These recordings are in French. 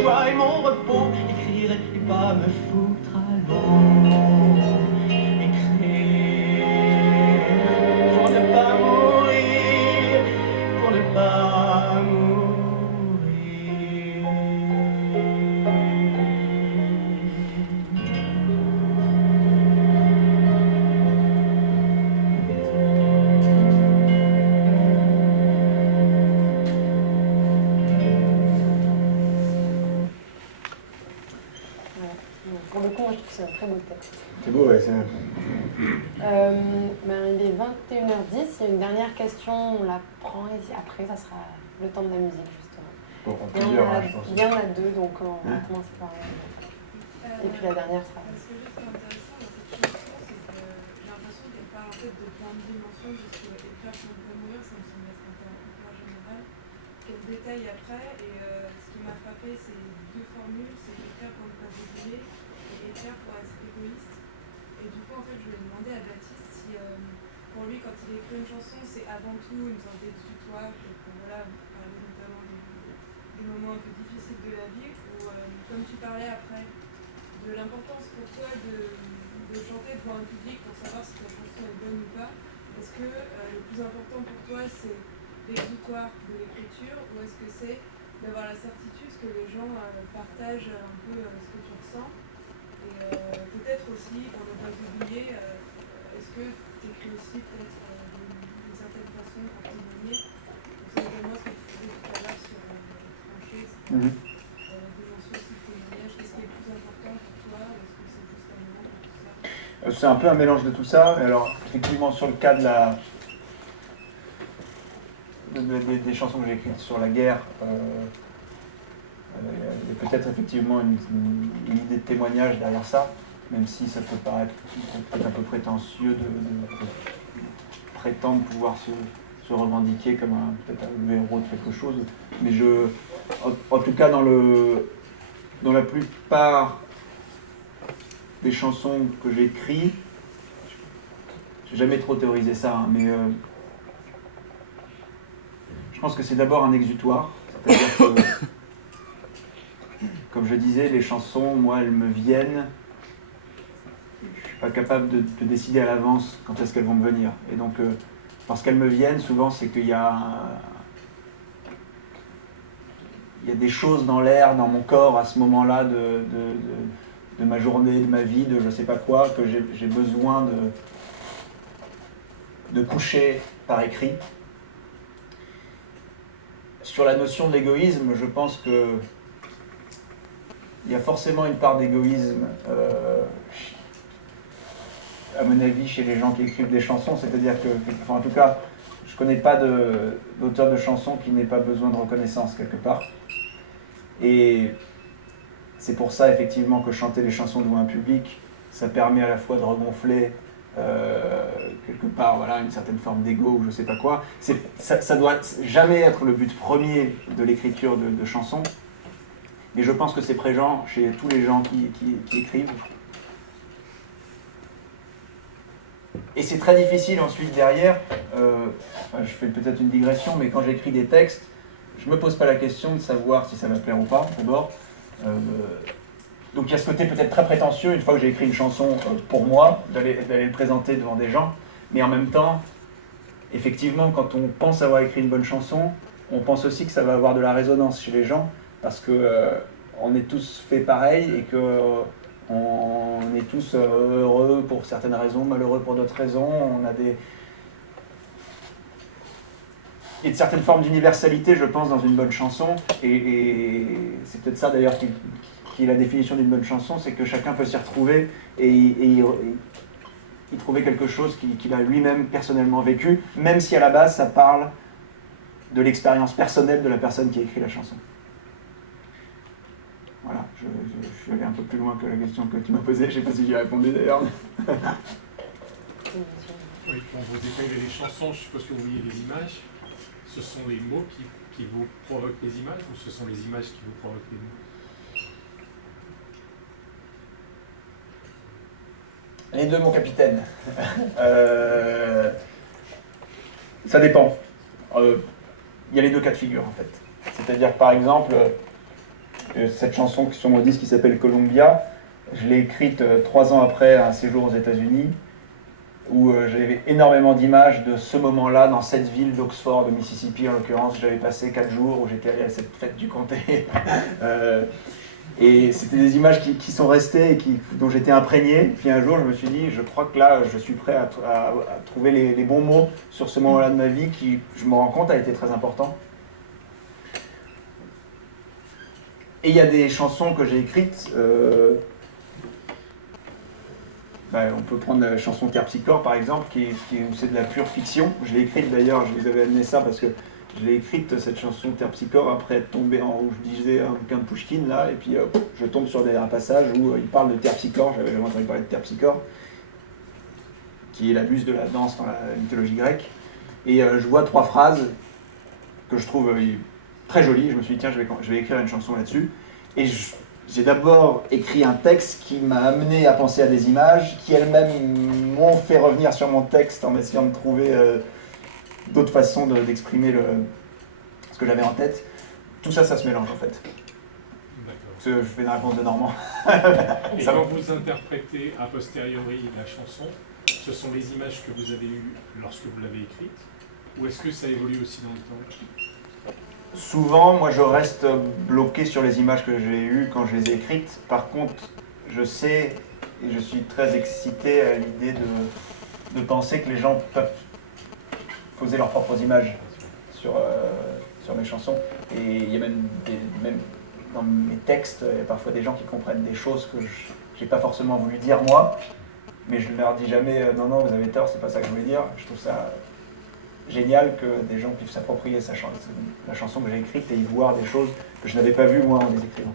joie et mon repos. Écrire et pas me foutre à l'eau. Écrire pour ne pas mourir, pour ne pas mourir. Pour le coup, moi, je trouve que c'est un très beau texte. C'est beau, ouais. Il est 21h10, il y a une dernière question, on la prend et après, ça sera le temps de la musique, justement. Bon, Il y en a deux, donc on va commencer par... Et puis la dernière sera... Ce que je trouve intéressant dans cette chanson, c'est que j'ai l'impression qu'elle parle en fait de plein de dimensions, puisque écrire pour ne pas mourir, ça me semble être un peu en général. Qu'elle détaille après, et ce qui m'a frappé, c'est deux formules, c'est écrire pour ne pas oublier et écrire pour être égoïste. Et du coup, en fait, je voulais demander à Baptiste si, pour lui, quand il écrit une chanson, c'est avant tout une sorte d'exutoire, pour voilà, parler notamment des moments un peu difficiles de la vie, ou comme tu parlais après, de l'importance pour toi de chanter devant un public pour savoir si ta chanson est bonne ou pas. Est-ce que le plus important pour toi, c'est l'exutoire de l'écriture, ou est-ce que c'est d'avoir la certitude que les gens partagent un peu ce que tu ressens? Et peut-être aussi, pour ne pas oublier, est-ce que tu écris aussi peut-être d'une certaine façon pour témoigner? C'est également ce que tu faisais tout à l'heure sur trancher, etc. La dimension aussi de témoignage, qu'est-ce qui est le plus important pour toi? Ou est-ce que c'est juste un moment pour tout ça? C'est un peu un mélange de tout ça. Alors, effectivement, sur le cas de des chansons que j'ai écrites sur la guerre, il y a peut-être effectivement une idée de témoignage derrière ça, même si ça peut paraître peut-être un peu prétentieux de prétendre pouvoir se revendiquer comme peut-être un héros de quelque chose. Mais en tout cas, dans la plupart des chansons que j'écris, j'ai jamais trop théorisé ça, hein, mais je pense que c'est d'abord un exutoire. C'est-à-dire que, comme je disais, les chansons, moi, elles me viennent. Je ne suis pas capable de décider à l'avance quand est-ce qu'elles vont me venir. Et donc, parce qu'elles me viennent, souvent, c'est qu'il y a des choses dans l'air, dans mon corps, à ce moment-là de ma journée, de ma vie, de je ne sais pas quoi, que j'ai besoin de coucher par écrit. Sur la notion de l'égoïsme, je pense que il y a forcément une part d'égoïsme, à mon avis, chez les gens qui écrivent des chansons. C'est-à-dire que, enfin, en tout cas, je ne connais pas d'auteur de chansons qui n'ait pas besoin de reconnaissance quelque part. Et c'est pour ça, effectivement, que chanter les chansons devant un public, ça permet à la fois de regonfler quelque part, voilà, une certaine forme d'ego ou je sais pas quoi. Ça doit jamais être le but premier de l'écriture de chansons, mais je pense que c'est présent chez tous les gens qui écrivent. Et c'est très difficile ensuite derrière, je fais peut-être une digression, mais quand j'écris des textes, je ne me pose pas la question de savoir si ça va plaire ou pas, d'abord. Donc il y a ce côté peut-être très prétentieux, une fois que j'ai écrit une chanson pour moi, d'aller le présenter devant des gens. Mais en même temps, effectivement, quand on pense avoir écrit une bonne chanson, on pense aussi que ça va avoir de la résonance chez les gens, parce qu'on est tous faits pareil et qu'on est tous heureux pour certaines raisons, malheureux pour d'autres raisons. On a il y a une certaine forme d'universalité, je pense, dans une bonne chanson. Et c'est peut-être ça d'ailleurs qui est la définition d'une bonne chanson, c'est que chacun peut s'y retrouver et y trouver quelque chose qu'il a lui-même personnellement vécu, même si à la base ça parle de l'expérience personnelle de la personne qui a écrit la chanson. Voilà, je suis allé un peu plus loin que la question que tu m'as posée, je ne sais pas si j'y ai répondu d'ailleurs. Oui, quand vous écrivez les chansons, je suppose que vous voyez des images. Ce sont les mots qui vous provoquent les images, ou ce sont les images qui vous provoquent les mots? Les deux, mon capitaine. Ça dépend. Il y a les deux cas de figure, en fait. C'est-à-dire, par exemple, Cette chanson sur mon disque qui s'appelle Columbia, je l'ai écrite 3 ans après un séjour aux États-Unis, où j'avais énormément d'images de ce moment-là dans cette ville d'Oxford, au Mississippi en l'occurrence. J'avais passé 4 jours où j'étais allé à cette fête du comté. Et c'était des images qui sont restées et dont j'étais imprégné. Puis un jour, je me suis dit, je crois que là, je suis prêt à trouver les bons mots sur ce moment-là de ma vie qui, je me rends compte, a été très important. Et il y a des chansons que j'ai écrites. On peut prendre la chanson Terpsichore par exemple, où c'est de la pure fiction. Je l'ai écrite d'ailleurs, je vous avais amené ça parce que je l'ai écrite cette chanson Terpsichore après être tombé où je disais un bouquin de Pouchkine là, et puis je tombe sur un passage où il parle de Terpsichore, j'avais jamais entendu parler de Terpsichore, qui est la muse de la danse dans la mythologie grecque. Et je vois 3 phrases que je trouve très jolies. Je me suis dit tiens, je vais écrire une chanson là-dessus. Et j'ai d'abord écrit un texte qui m'a amené à penser à des images, qui elles-mêmes m'ont fait revenir sur mon texte en essayant de trouver d'autres façons d'exprimer ce que j'avais en tête. Tout ça, ça se mélange en fait. D'accord. Je fais une réponse de Normand. Et quand vous interprétez a posteriori la chanson, ce sont les images que vous avez eues lorsque vous l'avez écrite, ou est-ce que ça évolue aussi dans le temps? Souvent, moi, je reste bloqué sur les images que j'ai eues quand je les ai écrites. Par contre, je sais et je suis très excité à l'idée de penser que les gens peuvent poser leurs propres images sur mes chansons. Et il y a même dans mes textes, il y a parfois des gens qui comprennent des choses que je n'ai pas forcément voulu dire moi, mais je ne leur dis jamais non, vous avez tort, c'est pas ça que je voulais dire. Je trouve ça génial que des gens puissent s'approprier la chanson que j'ai écrite et y voir des choses que je n'avais pas vues moi en les écrivant.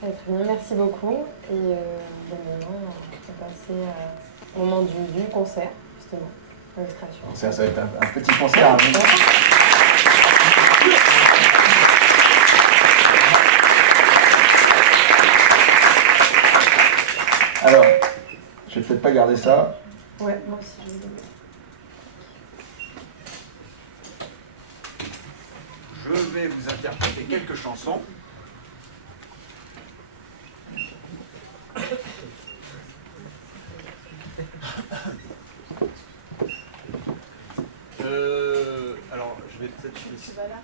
Très bien, merci beaucoup. Et maintenant, on va passer au moment du concert, justement, l'illustration. Ça va être un petit concert à vous. Alors, je vais peut-être pas garder ça. Ouais, moi aussi je vais le donner. Je vais vous interpréter quelques chansons. Alors, je vais peut-être... Tu vas là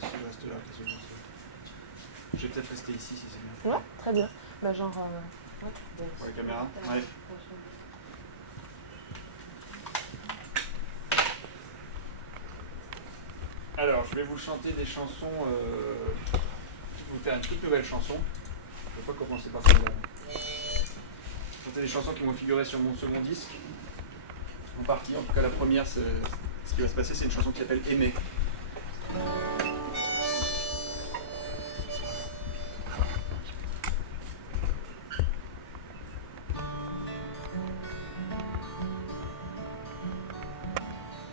Je reste là, je vais peut-être rester ici si c'est bien. Ouais, très bien. Bah, genre... ouais, Pour la caméra. Ouais. Alors, je vais vous chanter des chansons. Je vais vous faire une toute nouvelle chanson. Je ne vais pas commencer par celle-là. Je vais chanter des chansons qui vont figurer sur mon second disque. En partie, en tout cas la première, ce qui va se passer, c'est une chanson qui s'appelle Aimer.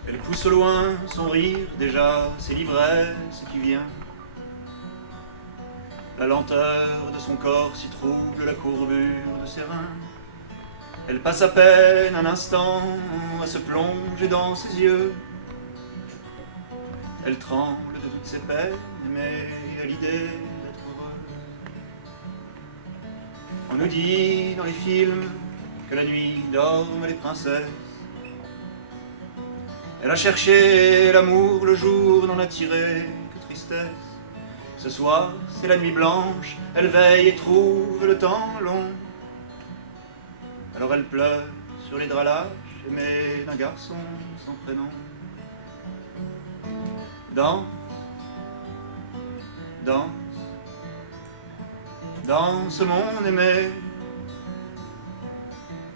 Elle pousse au loin son rire, déjà, c'est l'ivresse qui vient. La lenteur de son corps s'y trouble, la courbure de ses reins. Elle passe à peine un instant à se plonger dans ses yeux. Elle tremble de toutes ses peines, mais à l'idée d'être heureuse. On nous dit dans les films que la nuit dorment les princesses. Elle a cherché l'amour, le jour n'en a tiré que tristesse. Ce soir, c'est la nuit blanche, elle veille et trouve le temps long. Alors elle pleure sur les draps lâches, aimée d'un garçon sans prénom. Danse, danse, danse mon aimé.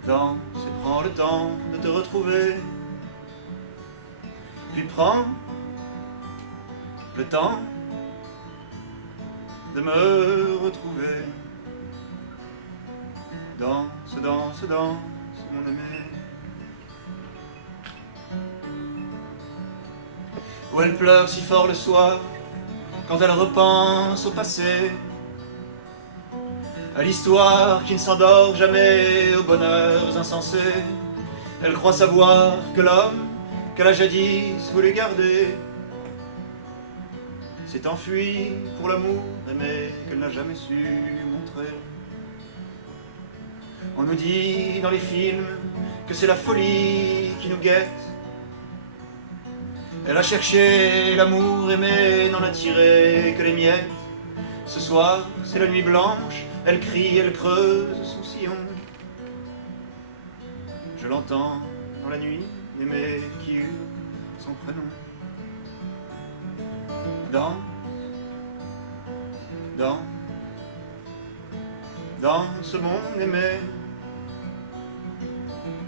Danse et prends le temps de te retrouver. Puis prends le temps de me retrouver. Danse, danse, danse, mon aimé. Où elle pleure si fort le soir, quand elle repense au passé, à l'histoire qui ne s'endort jamais, aux bonheurs insensés. Elle croit savoir que l'homme qu'elle a jadis voulu garder s'est enfuie pour l'amour aimé qu'elle n'a jamais su montrer. On nous dit dans les films que c'est la folie qui nous guette. Elle a cherché l'amour aimé, n'en a tiré que les miettes. Ce soir, c'est la nuit blanche, elle crie, elle creuse son sillon. Je l'entends dans la nuit, aimé qui hurle son prénom. Danse, danse, danse mon aimé.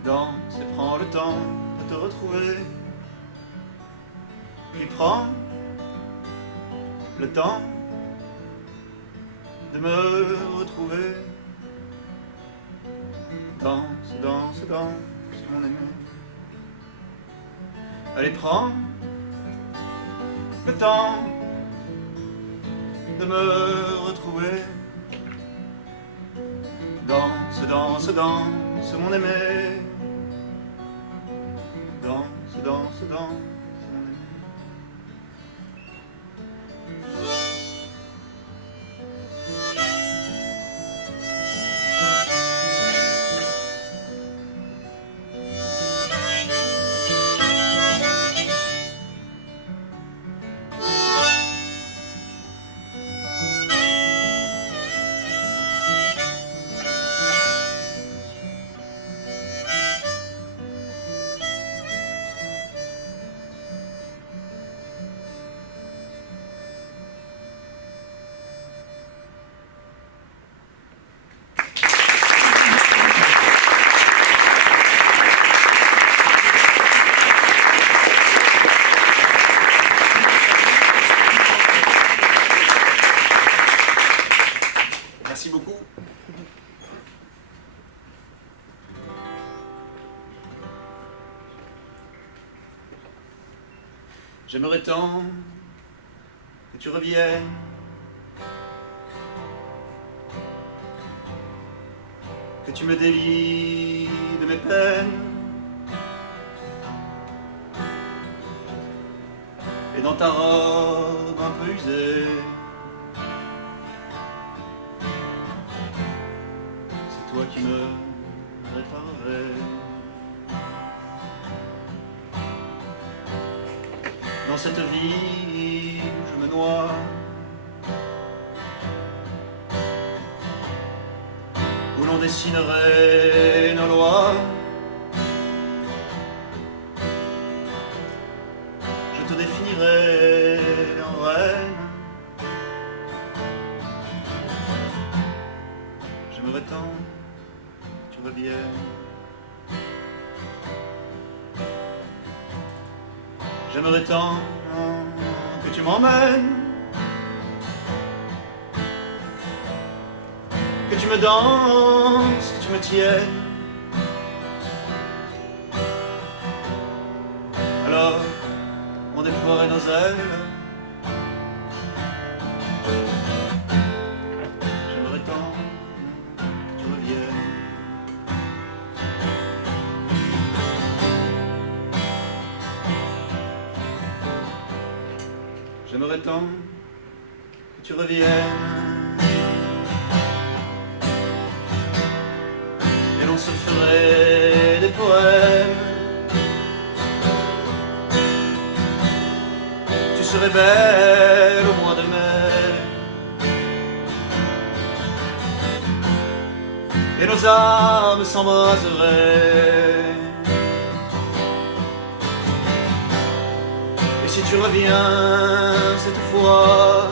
Danse et prends le temps de te retrouver. Puis prends le temps de me retrouver. Danse, danse, danse, mon aimé. Allez, prends le temps de me retrouver. Danse, danse, danse, mon aimé. Danse, danse, danse. Merci beaucoup. J'aimerais tant que tu reviennes, que tu me délies de mes peines, et dans ta robe un peu usée, c'est toi qui me réparerais. Dans cette vie où je me noie, où l'on dessinerait nos lois, je te définirais en reine. J'aimerais tant que tu reviennes. J'aimerais tant que tu m'emmènes, que tu me danses, que tu me tiennes. Alors, on déploierait nos ailes. J'aimerais tant que tu reviennes. J'aimerais tant que tu reviennes, et l'on se ferait des poèmes. Tu serais belle au mois de mai, et nos âmes s'embraseraient. Et si tu reviens cette fois,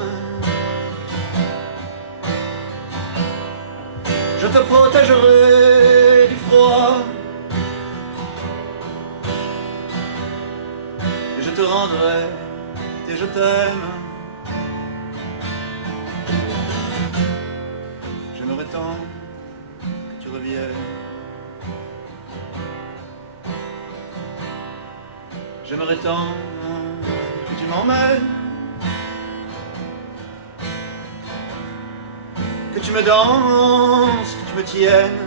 je te protégerai du froid, et je te rendrai tes je t'aime. J'aimerais tant que tu reviennes. J'aimerais tant que tu m'emmènes, que tu me danses, que tu me tiennes.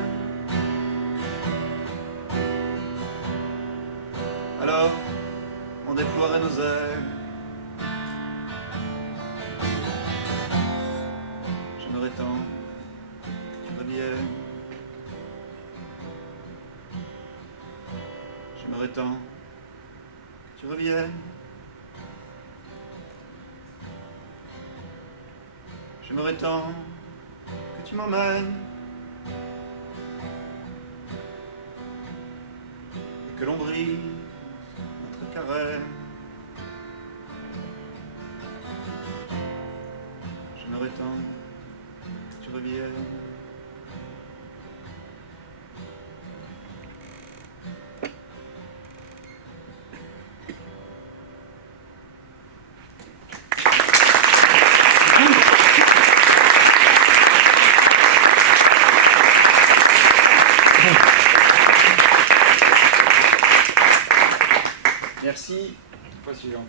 Alors, on déploierait nos ailes. J'aimerais tant que tu reviennes. J'aimerais tant que tu m'emmènes. Et que l'on brise notre carême. J'aimerais tant que tu reviennes. Merci. Je sais pas si j'ai encore